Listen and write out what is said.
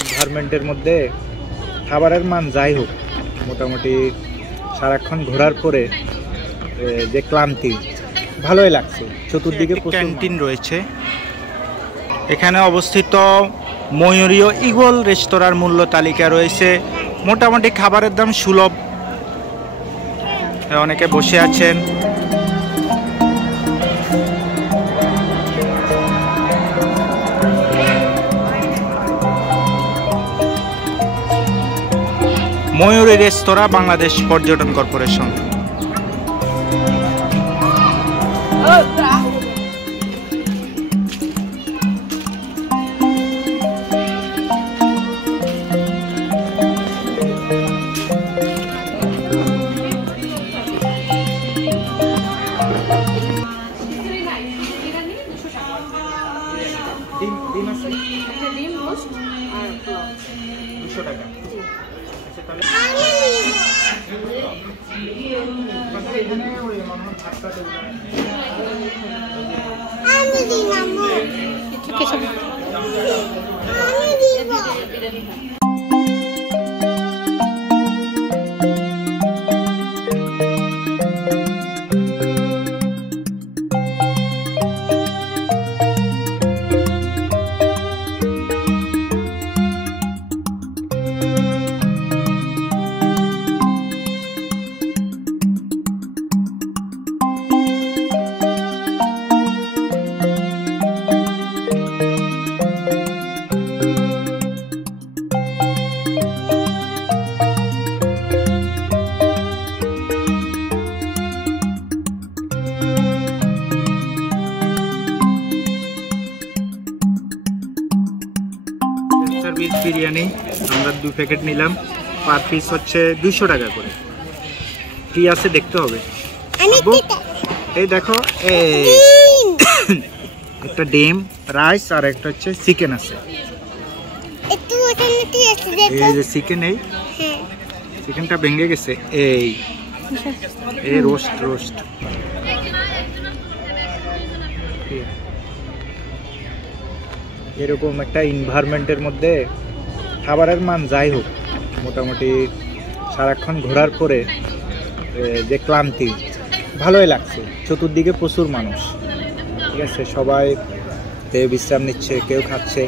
এনভায়রনমেন্টের মধ্যে খাবারের মান যাই হোক, মোটামুটি সারাক্ষণ ঘোরার পরে যে ক্লান্তি, ভালোই লাগছে। চতুর্দিকে ক্যান্টিন রয়েছে। এখানে অবস্থিত ময়ূরীয় ঈগল রেস্তোরাঁর মূল্য তালিকা রয়েছে। মোটামুটি খাবারের দাম সুলভ, অনেকে বসে আছেন। ময়ূরী রেস্তোরাঁ, বাংলাদেশ পর্যটন কর্পোরেশন। ডিম রোস্ট আর পোলাও 200 টাকা। সার্ভিস বিরিয়ানি আমরা 2 প্যাকেট নিলাম, পার পিস হচ্ছে 200 টাকা করে। কি আছে দেখতে হবে। এই দেখো, একটা ডিম, রাইস আর একটা হচ্ছে চিকেন আছে। এই যে চিকেন, এই চিকেনটা ভেঙে গেছে। এই রোস্ট এরকম একটা এনভায়রনমেন্টের মধ্যে খাবারের মান যাই হোক, মোটামুটি সারাক্ষণ ঘোরার পরে যে ক্লান্তি, ভালোই লাগছে। চতুর্দিকে প্রচুর মানুষ, ঠিক আছে, সবাই কেউ বিশ্রাম নিচ্ছে, কেউ খাচ্ছে।